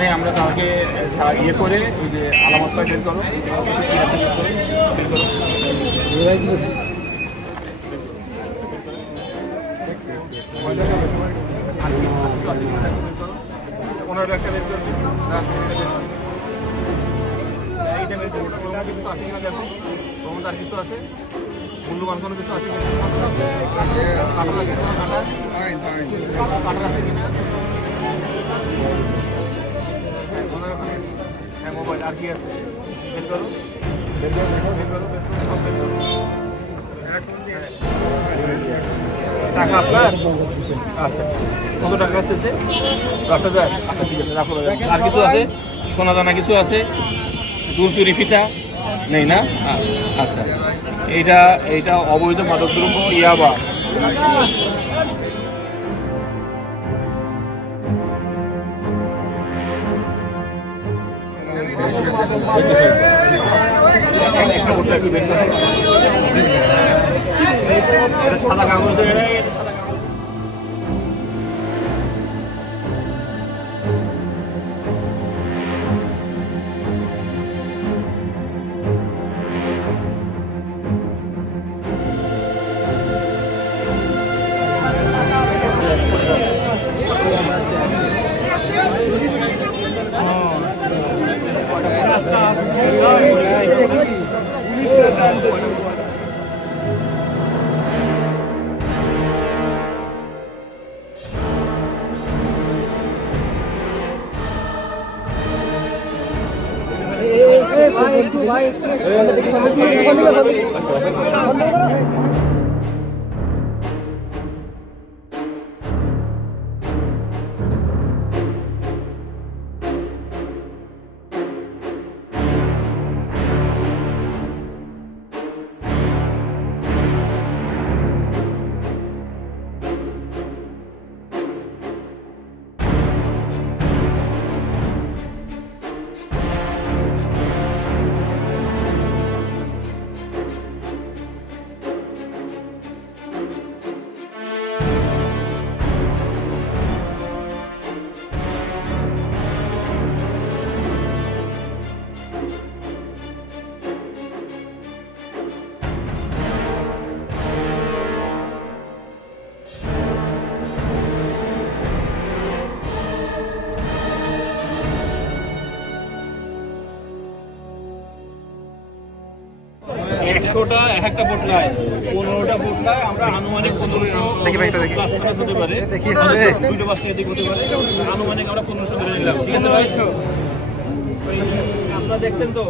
এখানে আমরা তাকে ইয়ে করে ওই যে আলামতটা বের করো, বের করো। ওনারও একটা বের করবে, এইটা বের করবে, ওনার কিছু আছে কিনা দেখো, ওনার কিছু আছে, মূল্যবান কোনো কিছু আছে কিনা, কাটার আছে কিনা, হ্যাঁ মোবাইল আর কি আছে বের করো, বের করো, বের করো, বের করো। টাকা আপনার? আচ্ছা, কত টাকা আছে? 10,000। আচ্ছা ঠিক আছে, রাখো। আর কিছু আছে? সোনা দানা কিছু আছে? দুল চুরি ফিতা নেই না? আচ্ছা, এইটা অবৈধ মাদকদ্রব্য ইয়াবা। সাদা কাগজ একশোটা একটা বোতলায় 15টা বোতলায় আমরা আনুমানিক 1500 হতে পারে, দুটো বাস এদিক হতে পারে, আনুমানিক আমরা 1500 ধরে নিলাম। ঠিক আছে ভাই, আপনারা দেখছেন তো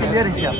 ক্লিয়ার হিসাব।